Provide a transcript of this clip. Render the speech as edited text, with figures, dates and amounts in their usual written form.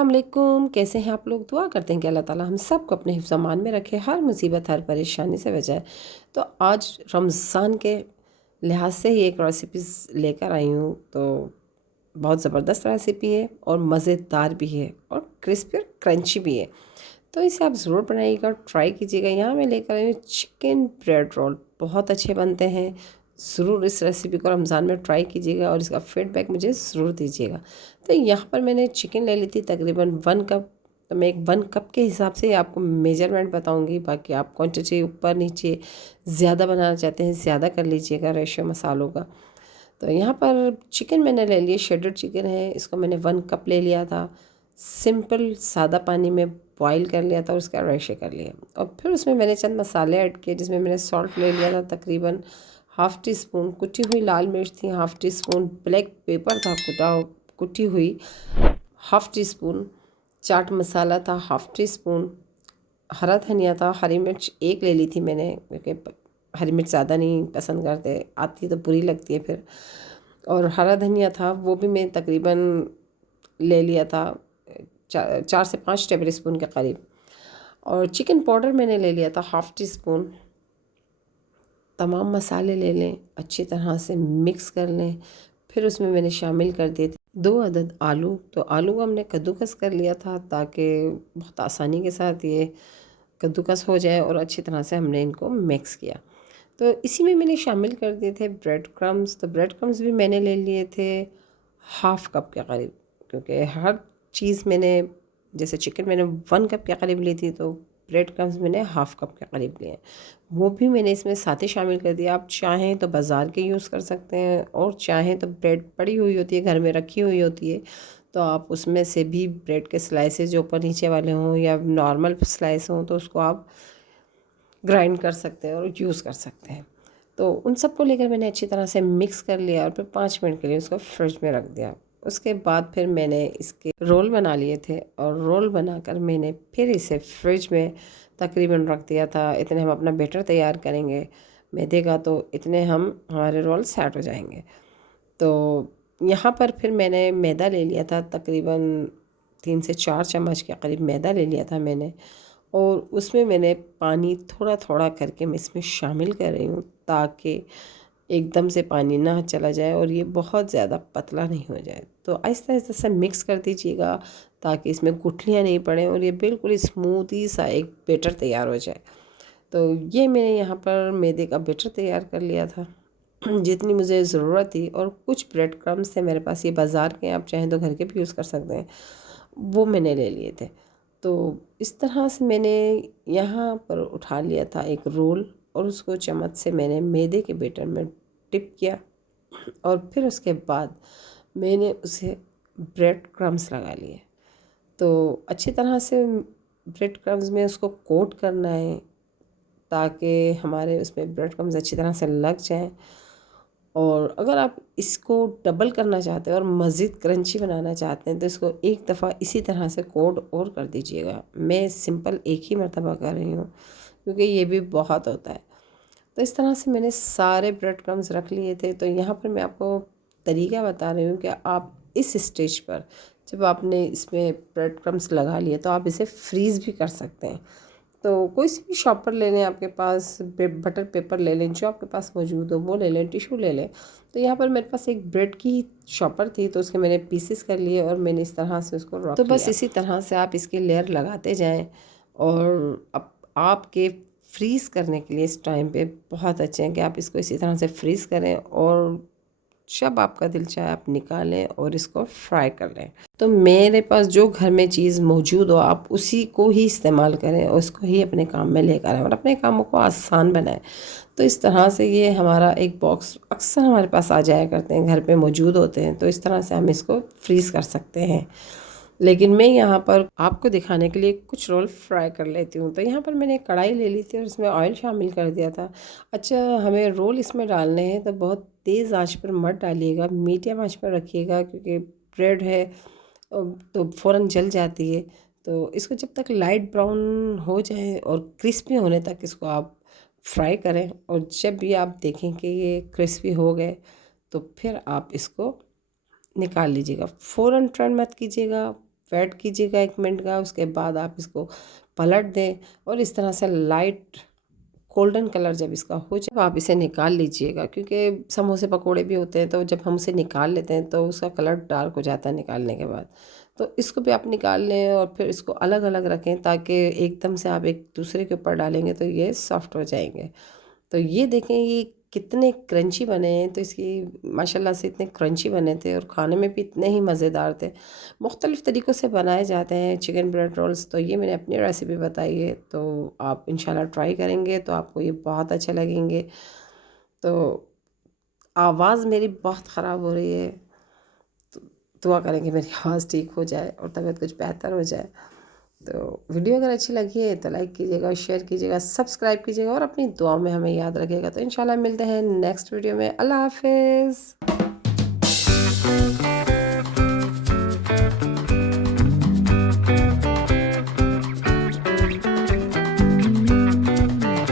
अस्सलाम वालेकुम। कैसे हैं आप लोग? दुआ करते हैं कि अल्लाह ताला हम सबको अपने हिफ्ज़ अमान में रखे, हर मुसीबत हर परेशानी से बचाए। तो आज रमज़ान के लिहाज से ही एक रेसिपीज़ लेकर आई हूँ। तो बहुत ज़बरदस्त रेसिपी है और मज़ेदार भी है और क्रिस्पी और क्रंची भी है। तो इसे आप ज़रूर बनाइएगा और ट्राई कीजिएगा। यहाँ मैं लेकर आई हूँ चिकन ब्रेड रोल, बहुत अच्छे बनते हैं। ज़रूर इस रेसिपी को रमज़ान में ट्राई कीजिएगा और इसका फीडबैक मुझे ज़रूर दीजिएगा। तो यहाँ पर मैंने चिकन ले ली थी तकरीबन 1 कप। तो मैं एक 1 कप के हिसाब से आपको मेजरमेंट बताऊँगी, बाकी आप क्वांटिटी ऊपर नीचे ज़्यादा बनाना चाहते हैं ज़्यादा कर लीजिएगा रेशियो मसालों का। तो यहाँ पर चिकन मैंने ले लिए, शेडेड चिकन है, इसको मैंने 1 कप ले लिया था। सिंपल सादा पानी में बॉईल कर लिया था और उसका रेशे कर लिया और फिर उसमें मैंने चंद मसाले ऐड किए, जिसमें मैंने सॉल्ट ले लिया था तकरीबन हाफ़ टी स्पून, कुटी हुई लाल मिर्च थी half tea spoon, black pepper था कुटी हुई half tea spoon, chaat masala था हाफ़ टी स्पून, हरा धनिया था, हरी मिर्च एक ले ली थी मैंने क्योंकि हरी मिर्च ज़्यादा नहीं पसंद करते, आती तो बुरी लगती है फिर। और हरा धनिया था वो भी मैं तकरीबन ले लिया था 4 से 5 टेबल स्पून के करीब। और चिकन पाउडर मैंने ले लिया था हाफ़ टी स्पून। तमाम मसाले ले लें, अच्छी तरह से मिक्स कर लें। फिर उसमें मैंने शामिल कर दिए थे 2 अदद आलू। तो आलू को हमने कद्दूकस कर लिया था ताकि बहुत आसानी के साथ ये कद्दूकस हो जाए और अच्छी तरह से हमने इनको मिक्स किया। तो इसी में मैंने शामिल कर दिए थे ब्रेड क्रम्स। तो ब्रेड क्रम्स भी मैंने ले लिए थे हाफ़ कप के करीब, क्योंकि हर चीज़ मैंने जैसे चिकन मैंने 1 कप के करीब ली थी तो ब्रेड क्रम्स मैंने हाफ़ कप के करीब लिए। वो भी मैंने इसमें साथ ही शामिल कर दिया। आप चाहें तो बाज़ार के यूज़ कर सकते हैं और चाहें तो ब्रेड पड़ी हुई होती है घर में रखी हुई होती है, तो आप उसमें से भी ब्रेड के स्लाइसेस जो ऊपर नीचे वाले हों या नॉर्मल स्लाइस हों तो उसको आप ग्राइंड कर सकते हैं और यूज़ कर सकते हैं। तो उन सबको लेकर मैंने अच्छी तरह से मिक्स कर लिया और फिर 5 मिनट के लिए उसको फ्रिज में रख दिया। उसके बाद फिर मैंने इसके रोल बना लिए थे और रोल बनाकर मैंने फिर इसे फ्रिज में तकरीबन रख दिया था। इतने हम अपना बैटर तैयार करेंगे मैदे का, तो इतने हमारे रोल सेट हो जाएंगे। तो यहाँ पर फिर मैंने मैदा ले लिया था तकरीबन 3 से 4 चम्मच के करीब मैदा ले लिया था मैंने, और उसमें मैंने पानी थोड़ा थोड़ा करके मैं इसमें शामिल कर रही हूँ ताकि एकदम से पानी ना चला जाए और ये बहुत ज़्यादा पतला नहीं हो जाए। तो आहिस्ता आहिस्ता से मिक्स कर दीजिएगा ताकि इसमें गुठलियाँ नहीं पड़ें और ये बिल्कुल स्मूथी सा एक बैटर तैयार हो जाए। तो ये मैंने यहाँ पर मैदे का बैटर तैयार कर लिया था जितनी मुझे ज़रूरत थी, और कुछ ब्रेड क्रम्स थे मेरे पास, ये बाज़ार के, आप चाहें तो घर के भी यूज़ कर सकते हैं, वो मैंने ले लिए थे। तो इस तरह से मैंने यहाँ पर उठा लिया था एक रोल और उसको चम्मच से मैंने मैदे के बैटर में डिप किया और फिर उसके बाद मैंने उसे ब्रेड क्रम्स लगा लिए। तो अच्छी तरह से ब्रेड क्रम्स में उसको कोट करना है ताकि हमारे उसमें ब्रेड क्रम्स अच्छी तरह से लग जाएं। और अगर आप इसको डबल करना चाहते हैं और मज़ीद क्रंची बनाना चाहते हैं तो इसको एक दफ़ा इसी तरह से कोट और कर दीजिएगा। मैं सिंपल एक ही मरतबा कर रही हूँ क्योंकि ये भी बहुत होता है। तो इस तरह से मैंने सारे ब्रेड क्रम्स रख लिए थे। तो यहाँ पर मैं आपको तरीका बता रही हूँ कि आप इस स्टेज पर जब आपने इसमें ब्रेड क्रम्स लगा लिए तो आप इसे फ्रीज़ भी कर सकते हैं। तो कोई सी भी शॉपर ले लें, आपके पास बटर पेपर ले लें, जो आपके पास मौजूद हो वो ले लें, टिशू ले लें। तो यहाँ पर मेरे पास एक ब्रेड की शॉपर थी तो उसके मैंने पीसेस कर लिए और मैंने इस तरह से उसको रख लिया। तो बस इसी तरह से आप इसकी लेयर लगाते जाएं और अब आपके फ्रीज़ करने के लिए इस टाइम पे बहुत अच्छे हैं कि आप इसको इसी तरह से फ्रीज़ करें और जब आपका दिल चाहे आप निकालें और इसको फ्राई कर लें। तो मेरे पास जो घर में चीज़ मौजूद हो आप उसी को ही इस्तेमाल करें और उसको ही अपने काम में लेकर आएँ और अपने कामों को आसान बनाएं। तो इस तरह से ये हमारा एक बॉक्स अक्सर हमारे पास आ जाया करते हैं, घर पे मौजूद होते हैं, तो इस तरह से हम इसको फ्रीज़ कर सकते हैं। लेकिन मैं यहाँ पर आपको दिखाने के लिए कुछ रोल फ्राई कर लेती हूँ। तो यहाँ पर मैंने एक कढ़ाई ले ली थी और इसमें ऑयल शामिल कर दिया था। अच्छा, हमें रोल इसमें डालने हैं तो बहुत तेज़ आंच पर मत डालिएगा, मीडियम आंच पर रखिएगा क्योंकि ब्रेड है तो फ़ौरन जल जाती है। तो इसको जब तक लाइट ब्राउन हो जाए और क्रिस्पी होने तक इसको आप फ्राई करें, और जब भी आप देखें कि ये क्रिस्पी हो गए तो फिर आप इसको निकाल लीजिएगा। फ़ौरन टर्न मत कीजिएगा, वेट कीजिएगा 1 मिनट का। उसके बाद आप इसको पलट दें और इस तरह से लाइट गोल्डन कलर जब इसका हो जाए आप इसे निकाल लीजिएगा, क्योंकि समोसे पकोड़े भी होते हैं तो जब हम उसे निकाल लेते हैं तो उसका कलर डार्क हो जाता है निकालने के बाद। तो इसको भी आप निकाल लें और फिर इसको अलग अलग रखें, ताकि एकदम से आप एक दूसरे के ऊपर डालेंगे तो ये सॉफ्ट हो जाएंगे। तो ये देखें ये कितने क्रंची बने हैं, तो इसकी माशाल्लाह से इतने क्रंची बने थे और खाने में भी इतने ही मज़ेदार थे। मुख्तलिफ़ तरीक़ों से बनाए जाते हैं चिकन ब्रेड रोल्स, तो ये मैंने अपनी रेसिपी बताई है, तो आप इंशाल्लाह ट्राई करेंगे तो आपको ये बहुत अच्छे लगेंगे। तो आवाज़ मेरी बहुत ख़राब हो रही है, तो दुआ करें कि मेरी आवाज़ ठीक हो जाए और तबीयत कुछ बेहतर हो जाए। तो वीडियो अगर अच्छी लगी है तो लाइक कीजिएगा, शेयर कीजिएगा, सब्सक्राइब कीजिएगा और अपनी दुआओं में हमें याद रखिएगा। तो इंशाल्लाह मिलते हैं नेक्स्ट वीडियो में। अल्लाह हाफ़िज़।